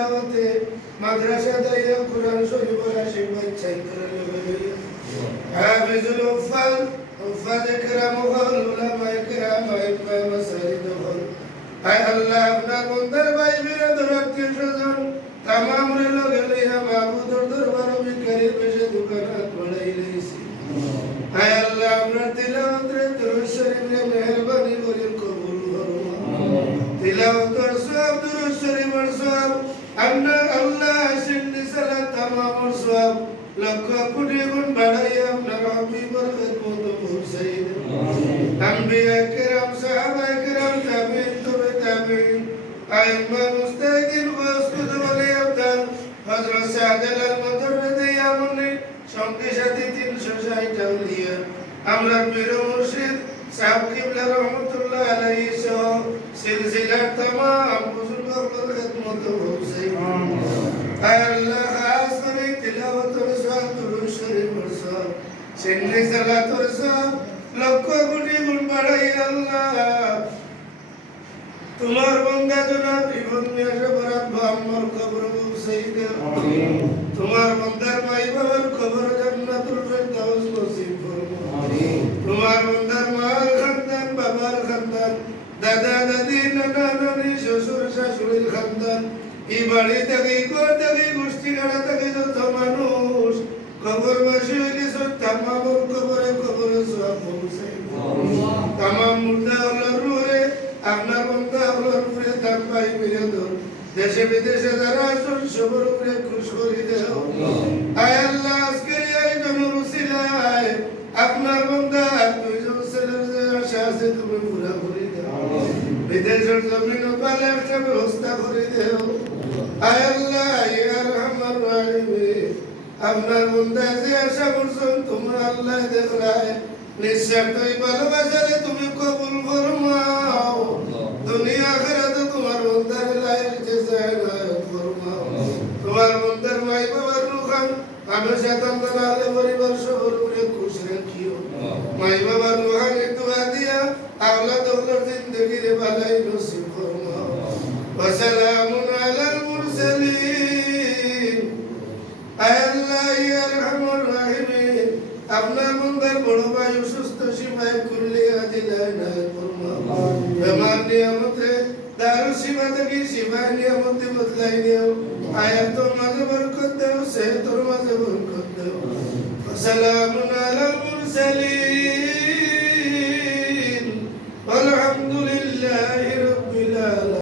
দাওয়াতে মাদ্রাসা দাইয়া কুরআন শরীফ আশিক বাচ্চা করে লইয়া হাফিজুল উফাল উফাদ کرام হল উলামা کرام আইম্মা মাসাজিদ হল আয় আল্লাহ আপনার বন্দার ভাই বিরাদর আত্মীয় স্বজন तमाम रे लोग लिया माबूदर दरबार ভিখারির বেশে দোকানাত বাড়াই লইছি আয় আল্লাহ আপনার তিলাওয়াত রে দরুদ শরীফ রে মেহেরবানি করে কবুল করুন তিলাওয়াতের সওয়াব দরুদ শরীফের সওয়াব আল্লাহ সিন্নি সালাত तमाम সওয়াব লক্ষ কোটি গুণ বাড়াইয়া আপনার হাবিবের খিদমত পৌঁছাই দেন আম্বিয়া کرام সাহাবা کرام তাবিঈন তবে তাবিঈন আইম্মা মুস্তাহিদিন ওয়াসকুদ ওয়ালি আবদাল হযরত শাহজালাল মদরদি আমনি সঙ্গে সাথে 360 আউলিয়া আমরা পীর মুর্শিদ সাহেব কিবলা রহমাতুল্লাহ আলাইহি সহ সিলসিলার तमाम বুজুর্গদের খিদমত পৌঁছাই আল্লাহ খাস করে তিলাওয়াত ও দুরূদ শরীফ পড়ছাও সিন্নি সালাত পড়ছাও লক্ষ কোটি গুণ বাড়াই আল্লাহ তোমার বান্দা জনাব ইবন মিয়াশা বরাত আমার কবর পৌঁছাই দাও আমিন তোমার বান্দার মাই বাবার কবর জান্নাতুল ফেরদাউস নসিব করো আমিন তোমার বান্দার মার খানদান বাবার খানদান দাদা দাদি নানা নানি শ্বশুর শাশুড়ির খানদান এই বাড়ি থেকে ঘর থেকে গোষ্ঠী গাড়া থেকে যত মানুষ কবরবাসী হয়ে গেছে তামাম কবরে সওয়াব পৌঁছাই তামাম মুর্দা আল্লাহর রূহে আপনার বান্দা আল্লাহর উপরে তার পাই বিরাদর দেশে বিদেশে যারা আছেন সবার উপরে খুশ করে দাও আয় আল্লাহ আজকের এই আয়োজনের উসিলায় আপনার বান্দা দুইজন ছেলের যে আশা আছে তুমি পুরা করে দাও বিদেশের জমিন ও পালে একটা ব্যবস্থা করে দাও আয় আল্লাহ ইয়া রহমান রাহিম আপনার বান্দা যে আশা করছেন তোমরা আল্লাহ দেখরায় নিঃস্বার্থই ভালোবাসারে তুমি কবুল ফরমাও দুনিয়া আখিরাতে তোমার বান্দার লাইফ যে জান্নাত ফরমাও তোমার বান্দার মাই বাবার রুহান হামেশা তন্দনা আলে পরিবার সবার উপরে খুশ রাখিও মাই বাবার রুহানে দোয়া দিয়া আওলাদ ওগুলোর জিন্দেগি রে ভালাই নসিব ফরমাও ওয়া সালামুন আলাল মুরসালিন আল্লাহ ইয়া রহমান রাহিম আপনার বান্দার বড় ভাই অসুস্থ শিফায়ে কুল্লিয়া দিলায় না ফরমাও বেমার নিয়ামতে দারু শিফা থেকে শিফা নিয়ামতে বদলাই দিও আয়াতর মাঝে বরকত দাও সেহতর মাঝে বরকত দাও সালামুন আলাল মুরসালিন